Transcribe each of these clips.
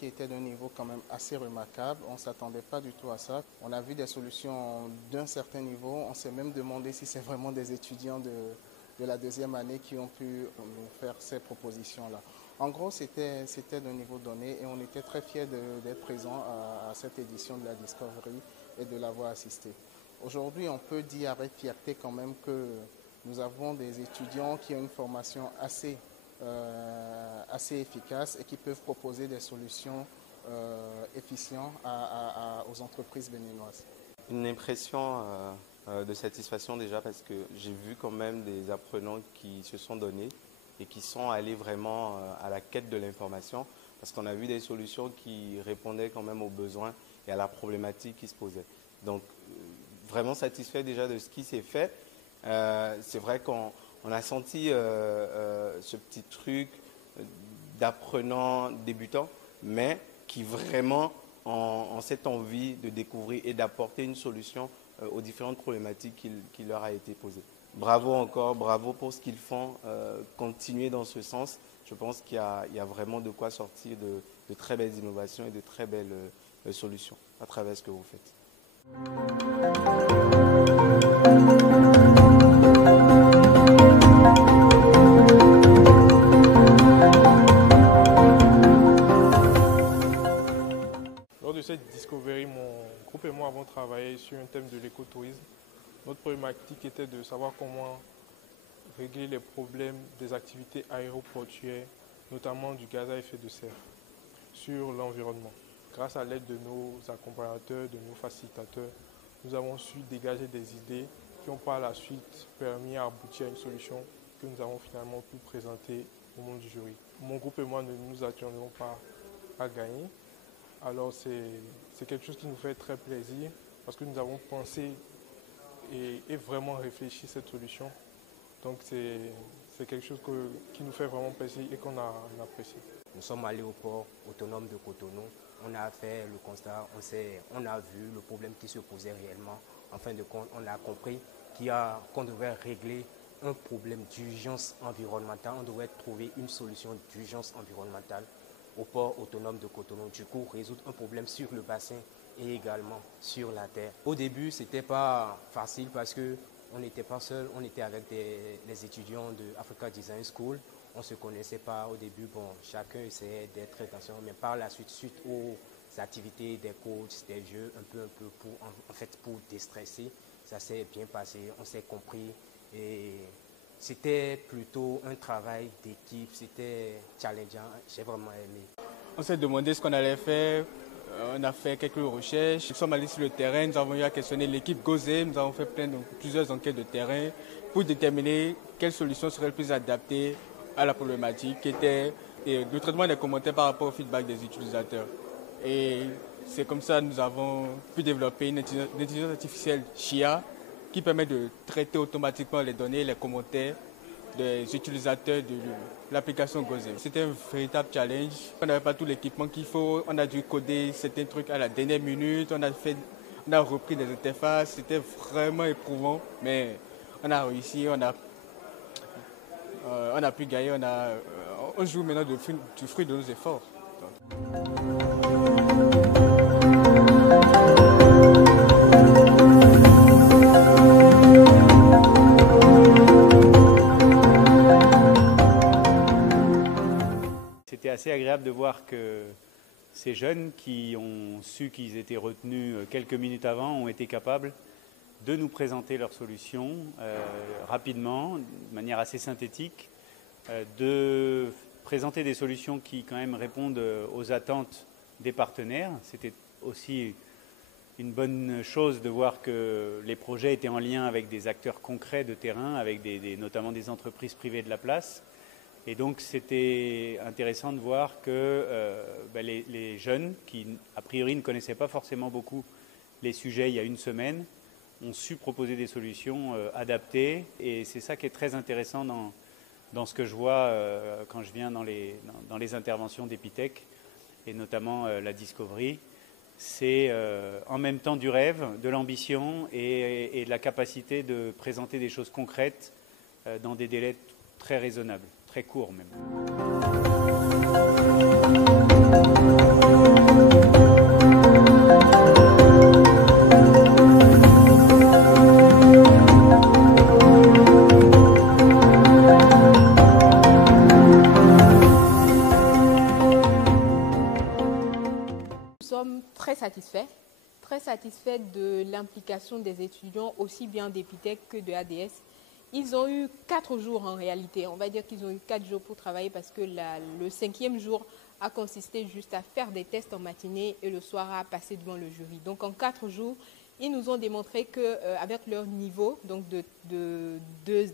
qui était d'un niveau quand même assez remarquable. On ne s'attendait pas du tout à ça. On a vu des solutions d'un certain niveau. On s'est même demandé si c'est vraiment des étudiants de la deuxième année qui ont pu nous faire ces propositions-là. En gros, c'était d'un niveau donné et on était très fiers d'être présents à cette édition de la Discovery et de l'avoir assisté. Aujourd'hui, on peut dire avec fierté quand même que nous avons des étudiants qui ont une formation assez efficace et qui peuvent proposer des solutions efficientes aux entreprises béninoises. Une impression de satisfaction déjà parce que j'ai vu quand même des apprenants qui se sont donnés et qui sont allés vraiment à la quête de l'information parce qu'on a vu des solutions qui répondaient quand même aux besoins et à la problématique qui se posait. Donc vraiment satisfait déjà de ce qui s'est fait. C'est vrai qu'on a senti ce petit truc d'apprenants débutants, mais qui vraiment ont cette envie de découvrir et d'apporter une solution aux différentes problématiques qui leur a été posée. Bravo encore, bravo pour ce qu'ils font. Continuez dans ce sens. Je pense qu'il y a vraiment de quoi sortir de très belles innovations et de très belles solutions à travers ce que vous faites. Lors de cette Discovery, mon groupe et moi avons travaillé sur un thème de l'écotourisme. Notre problématique était de savoir comment régler les problèmes des activités aéroportuaires, notamment du gaz à effet de serre, sur l'environnement. Grâce à l'aide de nos accompagnateurs, de nos facilitateurs, nous avons su dégager des idées qui ont par la suite permis à aboutir à une solution que nous avons finalement pu présenter au monde du jury. Mon groupe et moi ne nous attendions pas à gagner. Alors c'est quelque chose qui nous fait très plaisir parce que nous avons pensé et vraiment réfléchi cette solution. Donc c'est quelque chose qui nous fait vraiment plaisir et qu'on a apprécié. Nous sommes allés au port autonome de Cotonou. On a fait le constat, on a vu le problème qui se posait réellement. En fin de compte, on a compris qu'on devait régler un problème d'urgence environnementale. On devait trouver une solution d'urgence environnementale au port autonome de Cotonou. Du coup, résoudre un problème sur le bassin et également sur la terre. Au début, ce n'était pas facile parce qu'on n'était pas seul, on était avec des étudiants de Africa Design School. On ne se connaissait pas au début, bon, chacun essayait d'être attention, mais par la suite, suite aux activités des coachs, des jeux, un peu pour déstresser, ça s'est bien passé, on s'est compris et c'était plutôt un travail d'équipe, c'était challengeant, j'ai vraiment aimé. On s'est demandé ce qu'on allait faire, on a fait quelques recherches, nous sommes allés sur le terrain, nous avons eu à questionner l'équipe Gozé, nous avons fait plusieurs enquêtes de terrain pour déterminer quelle solution serait le plus adaptée à la problématique qui était le traitement des commentaires par rapport au feedback des utilisateurs. Et c'est comme ça que nous avons pu développer une intelligence artificielle Chia qui permet de traiter automatiquement les données et les commentaires des utilisateurs de l'application Gozé. C'était un véritable challenge. On n'avait pas tout l'équipement qu'il faut. On a dû coder certains trucs à la dernière minute. On a repris des interfaces. C'était vraiment éprouvant, mais on a réussi. On a pu gagner. On joue maintenant du fruit de nos efforts. C'était assez agréable de voir que ces jeunes qui ont su qu'ils étaient retenus quelques minutes avant ont été capables de nous présenter leurs solutions rapidement, de manière assez synthétique, de présenter des solutions qui quand même répondent aux attentes des partenaires. C'était aussi une bonne chose de voir que les projets étaient en lien avec des acteurs concrets de terrain, avec notamment des entreprises privées de la place. Et donc c'était intéressant de voir que les jeunes, qui a priori ne connaissaient pas forcément beaucoup les sujets il y a une semaine, ont su proposer des solutions adaptées. Et c'est ça qui est très intéressant dans ce que je vois quand je viens dans les interventions d'Epitech, et notamment la Discovery. C'est en même temps du rêve, de l'ambition et de la capacité de présenter des choses concrètes dans des délais très raisonnables, très courts même. très satisfait de l'implication des étudiants, aussi bien d'Epitech que de ADS. Ils ont eu 4 jours en réalité. On va dire qu'ils ont eu 4 jours pour travailler parce que le 5e jour a consisté juste à faire des tests en matinée et le soir à passer devant le jury. Donc en 4 jours, ils nous ont démontré qu'avec leur niveau donc de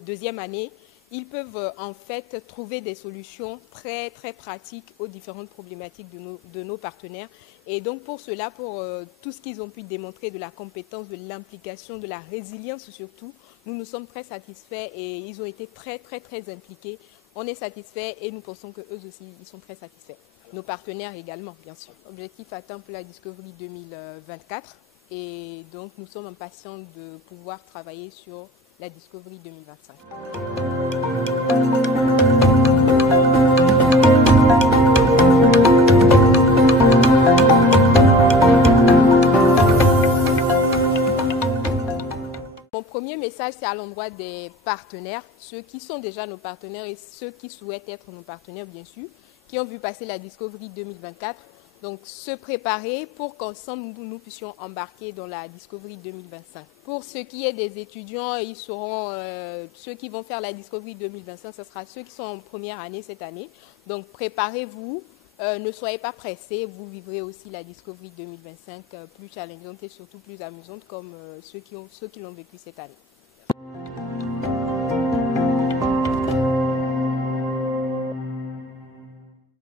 deuxième année, ils peuvent en fait trouver des solutions très très pratiques aux différentes problématiques de nos partenaires. Et donc pour cela, pour tout ce qu'ils ont pu démontrer de la compétence, de l'implication, de la résilience surtout, nous sommes très satisfaits et ils ont été très très très impliqués. On est satisfaits et nous pensons qu'eux aussi, ils sont très satisfaits. Nos partenaires également, bien sûr. Objectif atteint pour la Discovery 2024 et donc nous sommes impatients de pouvoir travailler sur la Discovery 2025. Mon premier message, c'est à l'endroit des partenaires, ceux qui sont déjà nos partenaires et ceux qui souhaitent être nos partenaires, bien sûr, qui ont vu passer la Discovery 2024. Donc, se préparer pour qu'ensemble, nous puissions embarquer dans la Discovery 2025. Pour ce qui est des étudiants, ils seront ceux qui vont faire la Discovery 2025, ce sera ceux qui sont en première année cette année. Donc, préparez-vous, ne soyez pas pressés, vous vivrez aussi la Discovery 2025 plus challengeante et surtout plus amusante comme ceux qui l'ont vécu cette année.